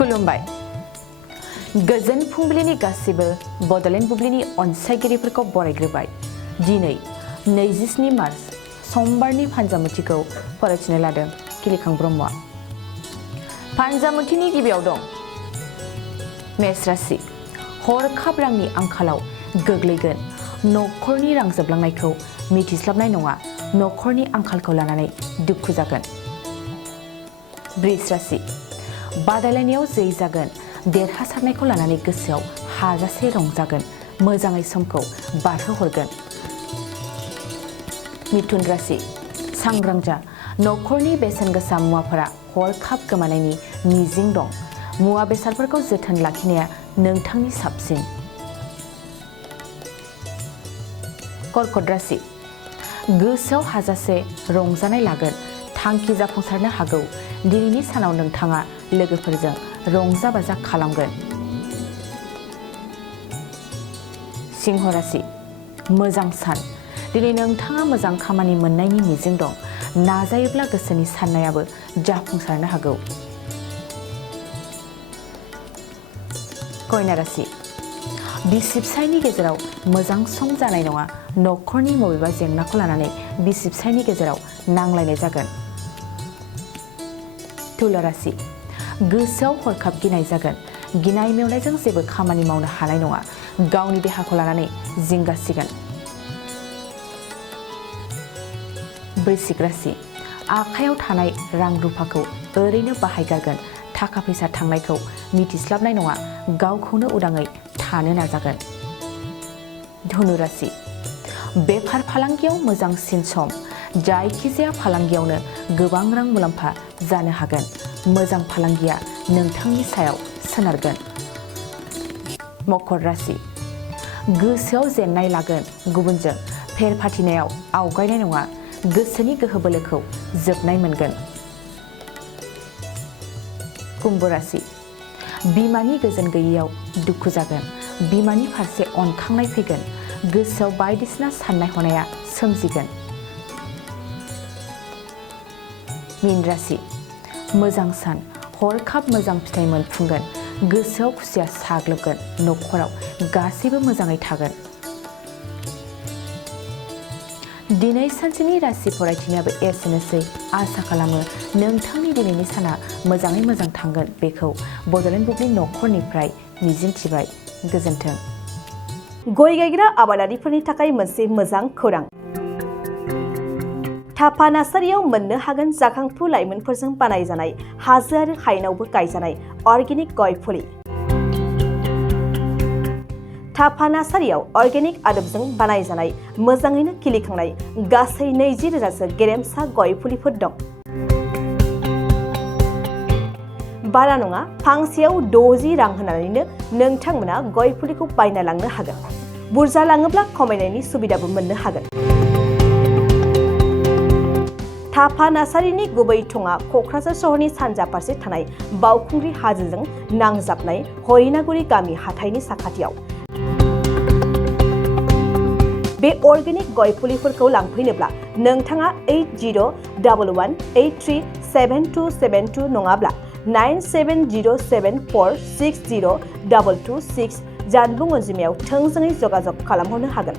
खुलुमबाय गोजोन फुंबिलिनि गासिबो बड'लेण्ड बुब्लिनि अनसायगिरिफोरखौ बरायग्रोबाय। दिनै 27 मार्च समबारनि फान्जामुथिखौ फरायथिनो लादों किलिखां ब्रह्मआ। फान्जामुथिनि गिबियाव दं मेष राशि। हरखाब रांनि आंखालाव गोग्लैगोन। नखरनि रां जोबलांनायखौ मिथिस्लाबनाय नङा। नखरनि आंखालखौ लानानै दुखु जागोन। बृष राशि। बादायलायनायाव जै जागोन। देरहासारनायखौ लानानै गोसोआव हाजासे रंजागोन। मोजाङै समखौ बारहोहरगोन। मिथुन राशि। सांग्रां जा। नखरनि बेसेन गोसा मुवाफोरा हरखाब गोमानायनि मिजिं दं। मुवा बेसादफोरखौ जोथोन लाखिनाया नोंथांनि साबसिन। कर्कट राशि। गोसोआव हाजासे रंजानाय लागोन। थांखि जाफुंसारनो हागौ। दिनैनि सानाव नोंथाङा लोगोफोरजों रंजा बाजा खालामगोन। सिंह राशि। मोजां सान। दिनै नोंथाङा मोजां खामानि मोननायनि मिजिं दं। नाजायोब्ला गोसोनि साननायाबो जाफुंसारनो हागौ। कन्या राशि। बिसि फिसायनि गेजेराव मोजां सम जानाय नङा। नखरनि बबेबा जेंनाखौ लानानै बिसि फिसायनि गेजेराव नांलायनाय जागोन। तुला राशि। गोसोआव हरखाब गिनाय जागोन। गिनाय मेवनायजों जेबो खामानि मावनो हानाय नङा। गावनि देहाखौ लानानै जिंगासिगोन। वृश्चिक राशि। आखायाव थानाय रां रुफाखौ ओरैनो बाहायगारगोन। थाखा फैसा थांनायखौ मिथिस्लाबनाय नङा। गावखौनो उदाङै थानो नाजागोन। धनु राशि। बेफार फालांगियाव मोजांसिन सम। जायखिजाया फालांगियावनो गोबां रां मुलाम्फा जानो हागोन। मोजां फालांगिया नोंथांनि सायाव सोनारगोन। मकर राशि। गोसोआव जेननाय लागोन। गुबुनजों फेर फाथिनायाव आवगायनाय नङा। गोसोनि गोहो बोलोखौ जोबनाय मोनगोन। कुम्भ राशि। बिमानि गोजोन गैयैयाव दुखु जागोन। बिमानि फारसे अनखांनाय फैगोन। गोसोआव बायदिसिना साननाय हनाया सोमजिगोन। मीन राशि। मोजां सान। हरखाब मोजां फिथाइ मोनफुंगोन। गोसोआव खुसिया साग्लोबगोन। नखराव गासैबो मोजाङै थागोन। दिनै सानसेनि राशि फरायथिनायाबो एसेनोसै। आसा खालामो नोंथांनि दिनैनि साना मोजाङै मोजां थांगोन। बेखौ बड'लेण्ड बुब्लि नखरनिफ्राय मिजिंथिबाय। गोजोन्थों। गय गायग्रा आबादारिफोरनि थाखाय मोनसे मोजां खौरां। थाफा नार्सारियाव मोननो हागोन जाखांफु लाइमोनफोरजों बानायजानाय हाजो आरो हायेनावबो गायजानाय अर्गेनिक गय फुलि। थाफा नार्सारियाव अर्गेनिक आदबजों बानायजानाय मोजाङैनो खिलिखांनाय गासै 20,000सो गेरेमसा गय फुलिफोर दं। बारा नङा, फांसेयाव 60 रां होनानैनो नोंथांमोना गय फुलिखौ बायना लांनो हागोन। बुरजा लाङोब्ला खमायनायनि सुबिदाबो मोननो हागोन। थाफा नार्सारिनि गुबै थङा क'क्राझार सहरनि सानजा फारसे थानाय बावखुंग्रि हाजोजों नांजाबनाय हरिनागुरि गामि हाथाइनि साखाथियाव। बे अर्गेनिक गय फुलिफोरखौ लांफैनोब्ला नोंथाङा 8011837272 नङाब्ला 9707460226 जानबुं अनजिमायाव थोंजोङै जगाजग खालामहरनो हागोन।